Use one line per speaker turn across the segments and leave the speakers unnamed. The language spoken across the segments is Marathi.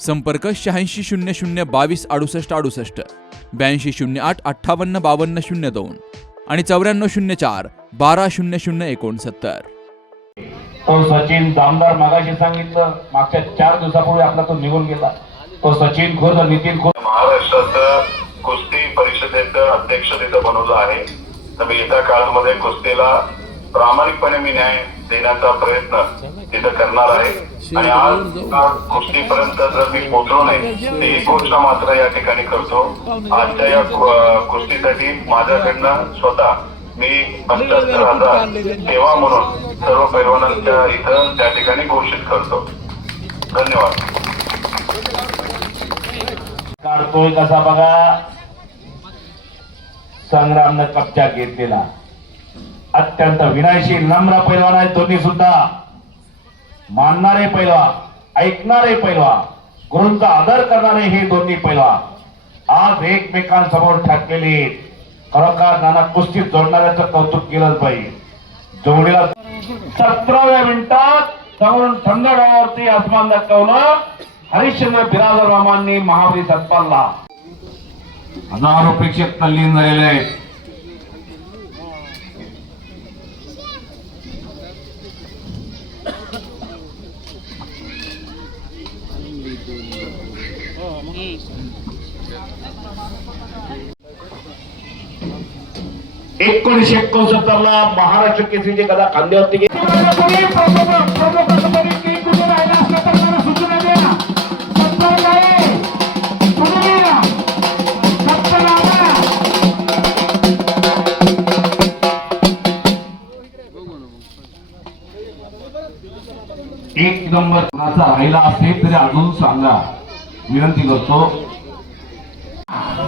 संपर्क शहाऐंशी शून्य शून्य बावीस अडुसष्ट अडुसष्ट ब्याऐंशी शून्य आठ अठ्ठावन्न बावन्न शून्य दोन आणि चौऱ्याण्णव शून्य चार बारा शून्य शून्य एकोणसत्तर.
तो सचिन दामदार मागाशी सांगितलं मागच्या चार दिवसापूर्वी आपला तो निघून गेला. तो सचिन खुर्द नितीन खुर्द
महाराष्ट्राचं कुस्ती परिषदेचं अध्यक्ष तिथं बनवलं आहे. तर मी येत्या काळामध्ये कुस्तीला प्रामाणिकपणे मी न्याय देण्याचा प्रयत्न तिथं करणार आहे. आणि आज कुस्तीपर्यंत जर मी पोहोचलो नाही तर एक गोष्ट मात्र या ठिकाणी करतो. आजच्या या कु- कुस्तीसाठी माझ्याकडनं स्वतः मी पंच्याहत्तर हजार सेवा म्हणून सर्व पैलवानांच्या इथं त्या ठिकाणी घोषित करतो. धन्यवाद.
काढतोय कसा बघा? संग्रामनं कब्जा घेतलेला. अत्यंत विनायशी नम्र पैलवान आहेत दोन्ही सुद्धा मानणारे पैलवान ऐकणारे पैलवान गुरूंचा आदर करणारे हे दोन्ही पैलवान आज एकमेकांसमोर ठाकलेले खरोखर नाना कुस्तीत जोडणाऱ्याचं कौतुक केलंच पाहिजे. जोडीला सतराव्या मिनिटात समोरून थंड डोंगरावरती आसमान दाखवलं हरिश्चंद्र बिराजर रामांनी महाबली सत्पालला. हजारो प्रेक्षक तल्लीन झालेले आहेत. एकोणीशे एकोणसत्तर ला महाराष्ट्र केसरीची कदा खांद्यावरती होते एक नंबर कुणाचा राहिला असेल तरी अजून सांगा विनंती करतो.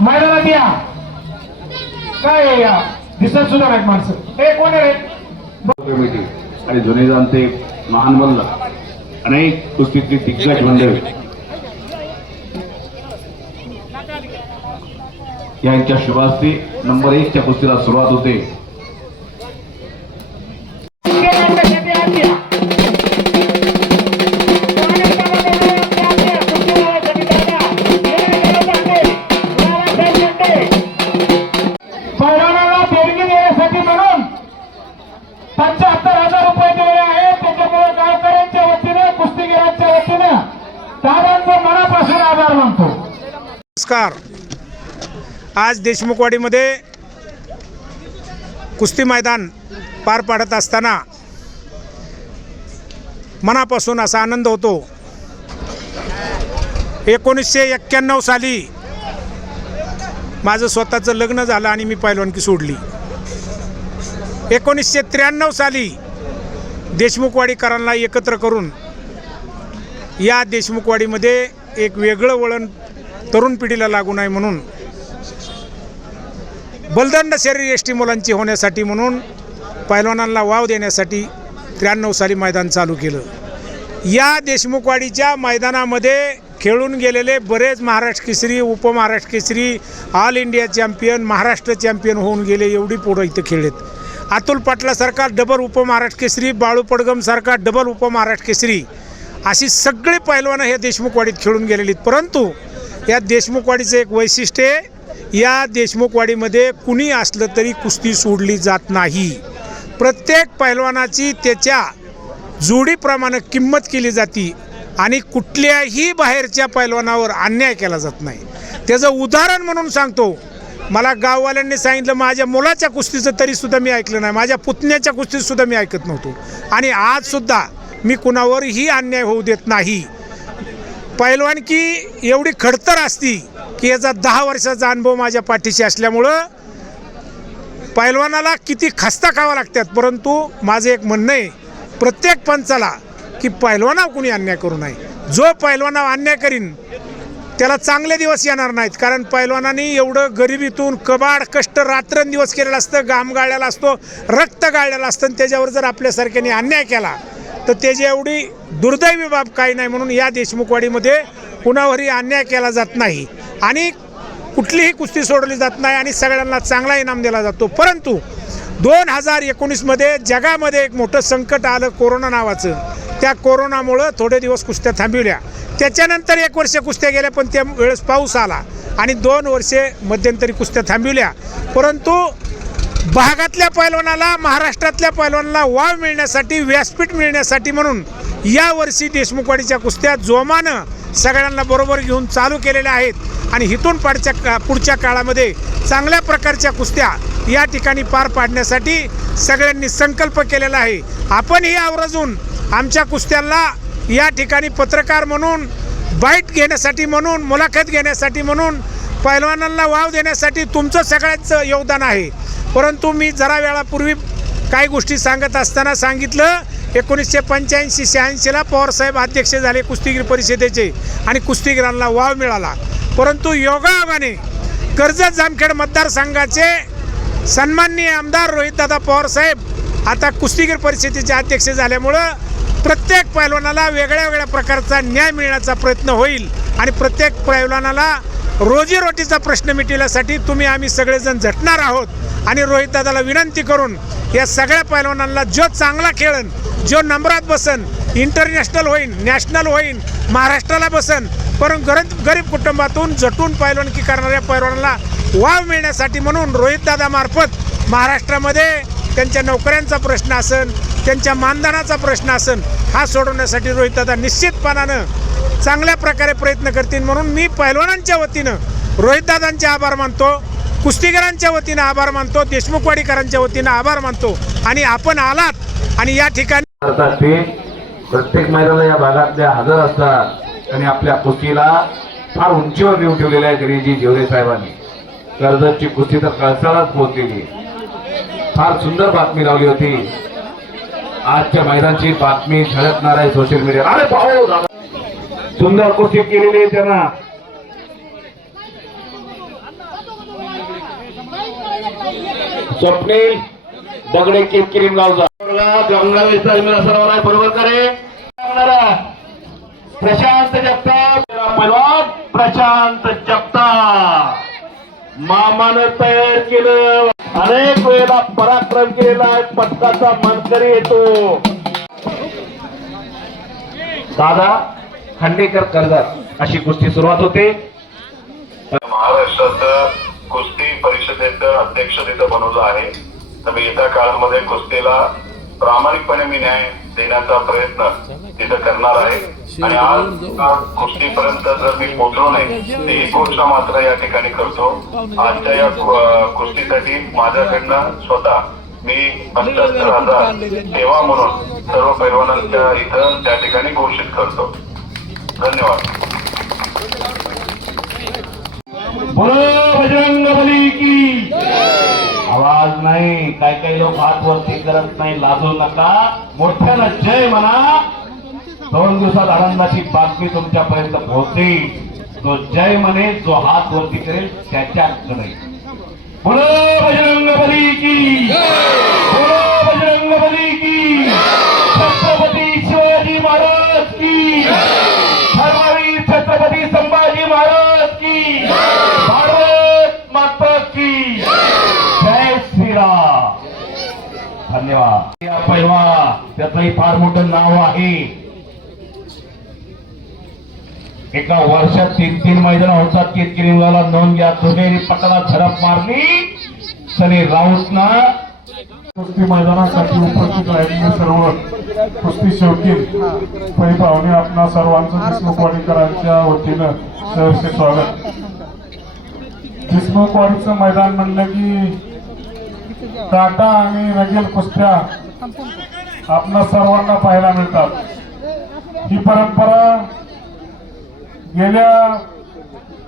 मैदानात या काय या? दिसत सुद्धा नाहीत माणसं. हे कोण रे
कमिटी आणि जुने जाणते महान बंद अनेक कुस्तीतली दिग्गज मंडळी. यांच्या शुभास्ती नंबर एकच्या कुस्तीला सुरुवात होते.
नमस्कार. आज देशमुखवाडीमध्ये कुस्ती मैदान पार पाडत असताना मनापासून असा आनंद होतो. एकोणीसशे एक्क्याण्णव साली माझं स्वतःचं लग्न झालं आणि मी पैलवानकी सोडली. एकोणीसशे त्र्याण्णव साली देशमुखवाडीकरांना एकत्र करून या देशमुखवाडीमध्ये एक वेगळं वळण तरुण पिढीला लागू नये म्हणून. बलदंड शरीर एस टी मुलांची होण्यासाठी म्हणून पैलवानांना वाव देण्यासाठी त्र्याण्णव साली मैदान चालू केलं. या देशमुखवाडीच्या मैदानामध्ये खेळून गेलेले बरेच Maharashtra Kesari उपमहाराष्ट्र Kesari all India champion Maharashtra champion होऊन गेले एवढी पोरं इथं खेळलेत. अतुल पाटलासारखा डबल उपमहाराष्ट्र केसरी बाळू पडगमसारखा डबल उपमहाराष्ट्र केसरी अशी सगळी पैलवानं ह्या देशमुखवाडीत खेळून गेलेली परंतु या देशमुखवाडीचं एक वैशिष्ट्य आहे या देशमुखवाडीमध्ये कुणी असलं तरी कुस्ती सोडली जात नाही. प्रत्येक पैलवानाची त्याच्या जोडीप्रमाणे किंमत केली जाती आणि कुठल्याही बाहेरच्या पैलवानावर अन्याय केला जात नाही. त्याचं उदाहरण म्हणून सांगतो मला गाववाल्यांनी सांगितलं माझ्या मुलाच्या कुस्तीचं तरीसुद्धा मी ऐकलं नाही माझ्या पुतण्याच्या कुस्तीसुद्धा मी ऐकत नव्हतो. आणि आजसुद्धा मी कुणावरही अन्याय होऊ देत नाही. पैलवानकी एवढी खडतर असती की याचा दहा वर्षाचा अनुभव माझ्या पाठीशी असल्यामुळं पैलवानाला किती खस्ता खावा लागतात परंतु माझं एक म्हणणं आहे प्रत्येक पंचाला की पैलवानावर कुणी अन्याय करू नये. जो पैलवानावर अन्याय करीन त्याला चांगले दिवस येणार नाहीत कारण पैलवानाने एवढं गरिबीतून कबाड कष्ट रात्रंदिवस केलेलं असतं घाम गाळलेला असतो रक्त गाळलेलं असतं आणि त्याच्यावर जर आपल्यासारख्याने अन्याय केला तर त्याची एवढी दुर्दैवी बाब काही नाही म्हणून या देशमुखवाडीमध्ये कुणावरही अन्याय केला जात नाही. आणि कुठलीही कुस्ती सोडली जात नाही आणि सगळ्यांना चांगला इनाम दिला जातो. परंतु दोन हजार एकोणीसमध्ये जगामध्ये एक मोठं संकट आलं कोरोना नावाचं. त्या कोरोनामुळं थोडे दिवस कुस्त्या थांबविल्या. त्याच्यानंतर एक वर्ष कुस्त्या गेल्या पण त्या वेळेस पाऊस आला आणि दोन वर्षे मध्यंतरी कुस्त्या थांबविल्या. परंतु भागातल्या पैलवानाला महाराष्ट्रातल्या पैलवानाला वाव मिळण्यासाठी व्यासपीठ मिळण्यासाठी म्हणून यावर्षी देशमुखवाडीच्या कुस्त्या जोमानं सगळ्यांना बरोबर घेऊन चालू केलेल्या आहेत. आणि इथून पाडच्या का पुढच्या काळामध्ये चांगल्या प्रकारच्या कुस्त्या या ठिकाणी पार पाडण्यासाठी सगळ्यांनी संकल्प केलेला आहे. आपणही आवर्जून आमच्या कुस्त्यांना या ठिकाणी पत्रकार म्हणून बाईट घेण्यासाठी म्हणून मुलाखत घेण्यासाठी म्हणून पैलवानांना वाव देण्यासाठी तुमचं सगळ्यांचं योगदान आहे. परंतु मी जरा वेळापूर्वी काही गोष्टी सांगत असताना सांगितलं एकोणीसशे पंच्याऐंशी शहाऐंशीला पवारसाहेब अध्यक्ष झाले कुस्तीगीर परिषदेचे आणि कुस्तीगिरांना वाव मिळाला. परंतु योगायोगाने कर्जत जामखेड मतदारसंघाचे सन्माननीय आमदार रोहितदादा पवारसाहेब आता कुस्तीगीर परिषदेचे अध्यक्ष झाल्यामुळं प्रत्येक पैलवानाला वेगळ्या वेगळ्या प्रकारचा न्याय मिळण्याचा प्रयत्न होईल आणि प्रत्येक पैलवानाला रोजीरोटीचा प्रश्न मिटविण्यासाठी तुम्ही आम्ही सगळेजण झटणार आहोत. आणि रोहितदादाला विनंती करून या सगळ्या पैलवानांना जो चांगला खेळन जो नंबरात बसन इंटरनॅशनल होईन नॅशनल होईन महाराष्ट्राला बसन परंतु गरीब गरीब कुटुंबातून झटून पैलवानकी करणाऱ्या पैलवानाला वाव मिळण्यासाठी म्हणून रोहितदादामार्फत महाराष्ट्रामध्ये त्यांच्या नोकऱ्यांचा प्रश्न असन त्यांच्या मानधनाचा प्रश्न असन हा सोडवण्यासाठी रोहितदादा निश्चितपणानं चांगल्या प्रकारे प्रयत्न करतील म्हणून मी पैलवानांच्या वतीनं रोहितदादांचे आभार मानतो कुस्तीगरांच्या वतीनं आभार मानतो देशमुखवाडीकरांच्या वतीनं आभार मानतो आणि आपण आलात आणि या ठिकाणी
प्रत्येक मैदानाला या भागातल्या हजर असतात आणि आपल्या कुस्तीला फार उंचीवर नेऊन ठेवलेल्या आहे गिरीजी जेवढे साहेबांनी. कर्जतची कुस्ती तर कळसालाच पोहोचलेली फार सुंदर बातमी लावली होती. आजच्या मैदानची बातमी झळकणार आहे सोशल मीडिया. अरे भाऊ दादा. सुंदर कुस्ती केलेली आहे त्यांना. स्वप्नील दगडे गावचा विस्तार सरोवर आहे बरोबर करे प्रशांत जगताप. पैलवान प्रशांत जगताप. मामानं तयार केलं. अनेक वेळेला पराक्रम केलेला आहे पटकाचा मानकरी येतो दादा खांडेकर कर्जत अशी कुस्ती सुरुवात होते.
महाराष्ट्राचं कुस्ती परिषदेचं अध्यक्ष तिथं बनवलं आहे. तर मी येत्या काळामध्ये कुस्तीला प्रामाणिकपणे मी न्याय देण्याचा प्रयत्न तिथं करणार आहे. आणि आज कुस्तीपर्यंत जर मी पोहोचलो नाही तर ही घोषणा मात्र या ठिकाणी करतो. आजच्या या कुस्तीसाठी माझ्याकडनं स्वतः मी पंच्याहत्तर हजार सेवा म्हणून सर्व पैलवानांच्या इथं त्या ठिकाणी घोषित करतो. धन्यवाद.
बजरंग बली की. आवाज नाही काही काही लोक हात वरती करत नाही लाजू नका. मोठ्यानं जय म्हणा. दोन दिवसात आनंदाची बातमी तुमच्यापर्यंत पोहोचते जो जय म्हणे जो हात वरती करेल त्याच्याकडे बोलो बजरंग बली की. बोलो बजरंग बली की. छत्रपती शिवाजी महाराज की. धर्मवीर छत्रपती संभाजी महाराज की. भारत माता की. जय श्रीराम. धन्यवाद. या त्याचंही फार मोठं नाव आहे. एका वर्षात तीन तीन मैदान होतात. किरकिरीला नोंद घ्या. दुहेरी पटाला झडप मारली. सनी राऊतना कुस्ती मैदानासाठी उपस्थित राहिलेले सर्व
कुस्ती शौकीन पै पाहुणे आपणा सर्वांचं देशमुखवाडीकरांच्या वतीनं सहर्ष स्वागत. देशमुखवाडीचं मैदान म्हणलं की काटा आणि रगेल कुस्त्या आपणा सर्वांना पाहायला मिळतात. ही परंपरा गेल्या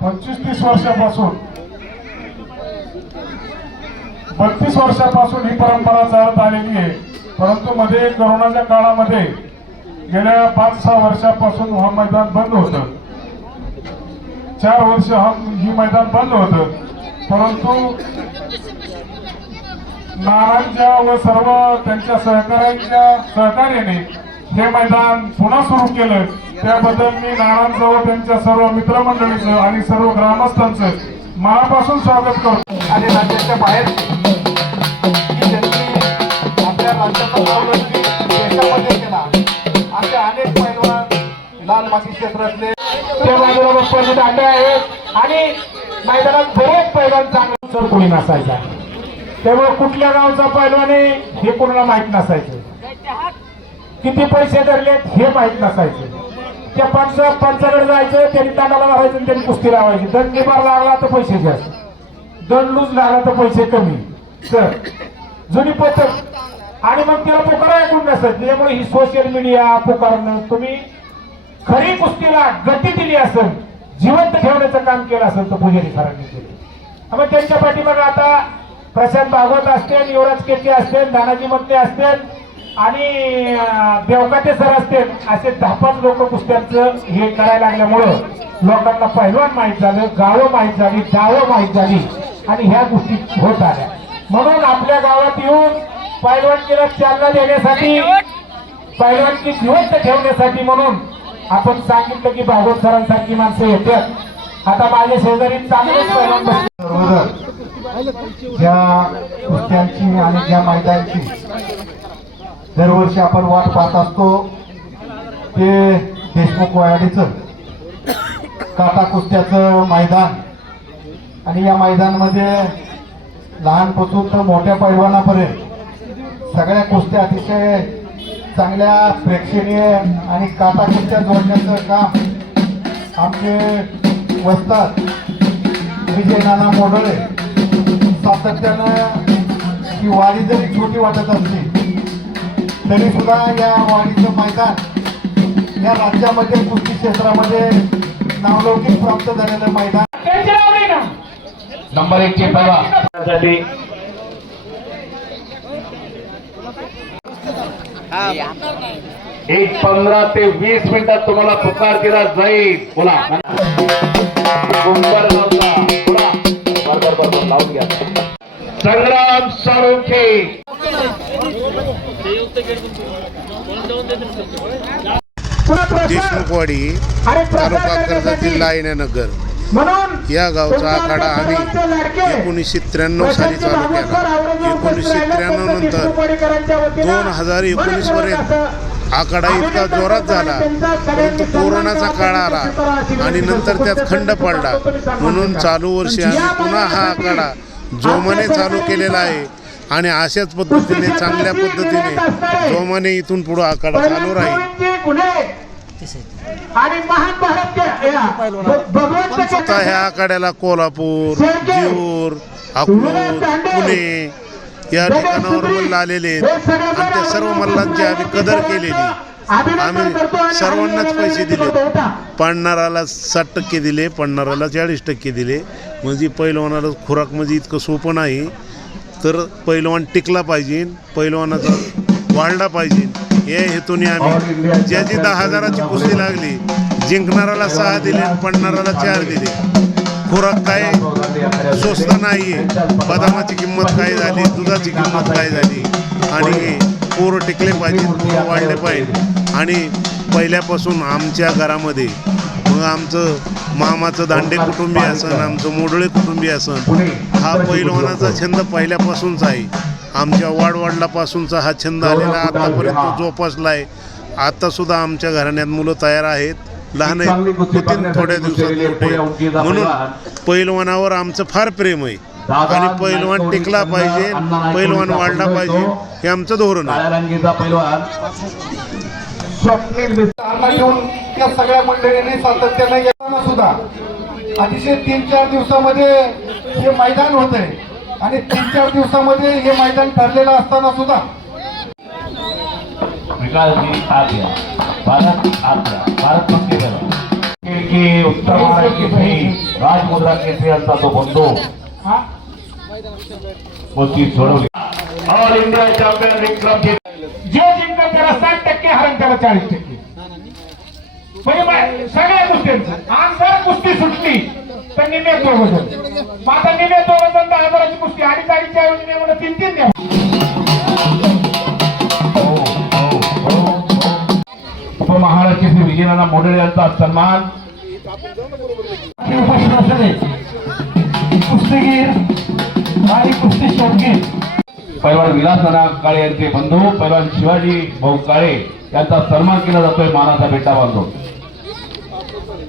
पंचवीस तीस वर्षापासून बत्तीस वर्षापासून ही परंपरा चालत आलेली आहे. परंतु मध्ये कोरोनाच्या काळामध्ये गेल्या पाच सहा वर्षापासून हा मैदान बंद होतं. चार वर्ष हा ही मैदान बंद होतं. परंतु नारायणच्या व सर्व त्यांच्या सहकाऱ्यांच्या सहकार्याने हे मैदान पुन्हा सुरू केलं त्याबद्दल मी नानांचं त्यांच्या सर्व मित्रमंडळीचं आणि सर्व ग्रामस्थांचं मनापासून स्वागत करतो. आणि राज्याच्या बाहेर त्यांनी आपल्या राज्याचं केला. असे अनेक पैलवान लाल माती क्षेत्रातले
त्या बाजूला बप्पाचे दांडे आहेत. आणि मैदानात बरेच पैलवान चांगले सर कोणी नसायचा. त्यामुळे कुठल्या गावचा पैलवान आहे हे कोणाला माहीत नसायचं. किती पैसे धरलेत हे माहीत नसायचं. त्या पंच पंचाकडे जायचं त्यांनी तांडाला लावायचं आणि त्यांनी कुस्ती लावायची. दंड निभार लागला तर पैसे जास्त. दंड लूज लागला तर पैसे कमी. सर जुनी पथक आणि मग त्याला पुकारा ऐकून नसत त्यामुळे ही सोशल मीडिया पुकारणं तुम्ही खरी कुस्तीला गती दिली असेल जिवंत ठेवण्याचं काम केलं असेल तर पुजारी सरांनी केलं. मग त्यांच्या पाठीमागे आता प्रशांत भागवत असतील युवराज केके असतील दानाजी मत्ते असतील आणि देवकाचे देवकाते सर असतील असे दहा पाच लोक कुस्त्यांचं हे करायला लागल्यामुळं लोकांना पहिलवान माहीत झालं गावं माहीत झाली गावं माहीत झाली आणि ह्या गोष्टी होत आल्या. म्हणून आपल्या गावात येऊन पहिलवानकीला चालना देण्यासाठी पहिलवानकी जिवंत ठेवण्यासाठी म्हणून आपण सांगितलं की भागवत सरांसारखी माणसं येतात. आता माझ्या शेजारी चांगलेच पहिलवान
ज्या कुस्त्यांची आणि ज्या मैदानची दरवर्षी आपण वाट पाहत असतो ते देशमुख वायाडीचं काटा कुस्त्याचं मैदान. आणि या मैदानामध्ये लहानपासून तर मोठ्या पैलवानापर्यंत सगळ्या कुस्त्या अतिशय चांगल्या प्रेक्षणीय आणि काटा कुस्त्या जोडण्याचं काम आमचे वस्तात विजय नाना मोडळे सातत्यानं ही वारी जरी छोटी वाटत असली तरी सुद्धा या वाडीचं मैदान या राज्यामध्ये कुस्ती क्षेत्रामध्ये नावलौकिक प्राप्त झालेलं मैदान.
नंबर एक चे
साठी
एक पंधरा ते वीस मिनिटात तुम्हाला पुकार दिला जाईल. बोला. कुंभार गावचा. बोला. बरोबर बरोबर. लावून घ्या. संग्राम साळुंखे.
प्रसार
देशमुखवाडी तालुका कर्जत जिल्हा
म्हणून
या गावचा आखाडा आम्ही एकोणीसशे त्र्याण्णव साली चालू केला. एकोणीसशे त्र्याण्णव नंतर दोन हजार एकोणीस
मनपूर्वक
पर्यंत
असं
आकडा इतका जोरात झाला. परंतु कोरोनाचा काळ आला आणि नंतर त्यात खंड पडला. म्हणून चालू वर्षी आम्ही पुन्हा हा आकडा जोमाने चालू केलेला आहे. आणि अशाच पद्धतीने चांगल्या पद्धतीने जोमाने इथून पुढे आकडा चालू राहील. आता ह्या आखाड्याला कोल्हापूर जीवर अकोट पुणे या ठिकाणावरून आलेले आहेत. आणि त्या सर्व मल्लांची आम्ही कदर केलेली. आम्ही सर्वांनाच पैसे दिले पडणाराला साठ टक्के दिले पडणाराला चाळीस टक्के दिले. म्हणजे पैलवानाला खुराक म्हणजे इतकं सोपं नाही. तर पैलवान टिकला पाहिजे पैलवानाचा वाढला पाहिजे. या हेतूने आम्ही ज्याची दहा हजाराची कुस्ती लागली जिंकणाराला सहा दिले पडणाराला चार दिले. खुराक काय? स्वस्त नाही आहे बदामाची किंमत काय झाली? दुधाची किंमत काय झाली? आणि पोरं टिकले पाहिजे पोरं वाढले पाहिजे. आणि पहिल्यापासून आमच्या घरामध्ये मग आमचं मामाचं दांडे कुटुंबी असन आमचं मोडळे कुटुंबी असन हा पहिलवानाचा छंद पहिल्यापासूनच आहे. आमच्या वाडवडिलापासूनचा हा छंद आलेला आतापर्यंत जोपासला आहे आता सुद्धा आमच्या घराण्यात मुलं तयार आहेत. लहान आहेत. होतील थोड्या दिवसात मोठे. म्हणून पैलवानावर आमचं फार प्रेम आहे. आणि पैलवान टिकला पाहिजे. पैलवान वाढला पाहिजे. हे आमचं धोरण आहे.
स्वप्नील मित्रांना घेऊन त्या सगळ्या मंडळींनी सातत्याने येताना सुद्धा अतिशय तीन चार दिवसामध्ये हे मैदान होत आहे आणि तीन चार दिवसामध्ये हे मैदान ठरलेलं असताना सुद्धा
विकासजी आत भारत आत की उत्तर महाराष्ट्र राजमुद्रा केसरी यांचा तो बंधू
हा?
सोडवली ऑल इंडिया चॅम्पियन विक्रम
जे साठ टक्के हरण त्याला चाळीस टक्के. म्हणजे सगळ्या गोष्टींचं. आणि जर कुस्ती सुटली तर निम्मे वजन जण मग वजन निम्मे दोघ दहा हजाराची कुस्ती. अडीच अडीचच्या ऐवजी मी तीन तीन द्या.
उपमहाराष्ट्र श्री विजयनाना मोडळे यांचा सन्मान.
उपस्थित असलेले कुस्तीगीर आणि कुस्ती शौकीन.
पैलवान विलास नाना काळे यांचे बंधू पैलवान शिवाजी भाऊ काळे यांचा सन्मान केला जातोय मानाचा बेटा बांधून.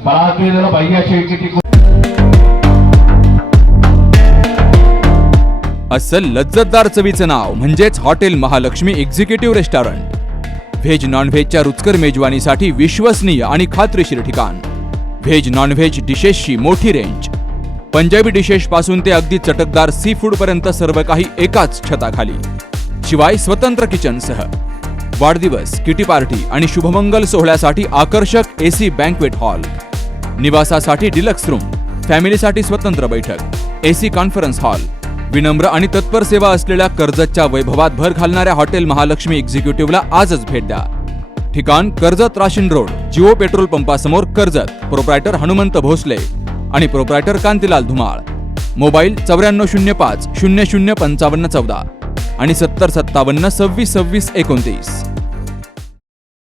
मला भैयाची विकेटी
अस्सल लज्जतदार चवीचं नाव म्हणजेच hotel Mahalaxmi executive restaurant. Veg नॉनव्हेजच्या रुचकर मेजवानीसाठी विश्वसनीय आणि खात्रीशीर ठिकाण. व्हेज नॉनव्हेज डिशेसची मोठी रेंज पंजाबी डिशेस पासून ते अगदी चटकदार सी फूड पर्यंत सर्व काही एकाच छताखाली. शिवाय स्वतंत्र किचनसह. वाढदिवस किटी पार्टी आणि शुभमंगल सोहळ्यासाठी आकर्षक एसी बँकवेट हॉल निवासासाठी डिलक्स रूम फॅमिलीसाठी स्वतंत्र बैठक एसी कॉन्फरन्स हॉल विनम्र आणि तत्पर सेवा असलेल्या कर्जतच्या वैभवात भर घालणाऱ्या हॉटेल महालक्ष्मी एक्झिक्युटिव्हला आजच भेट द्या. ठिकाण Karjat Rashin road Jio petrol पंपासमोर Karjat proprietor Hanumant Bhosale. आणि प्रोप्रायटर कांतीलाल धुमाळ. मोबाईल चौऱ्याण्णव शून्य पाच शून्य शून्य पंचावन्न चौदा आणि सत्तर सत्तावन्न सव्वीस सव्वीस एकोणतीस.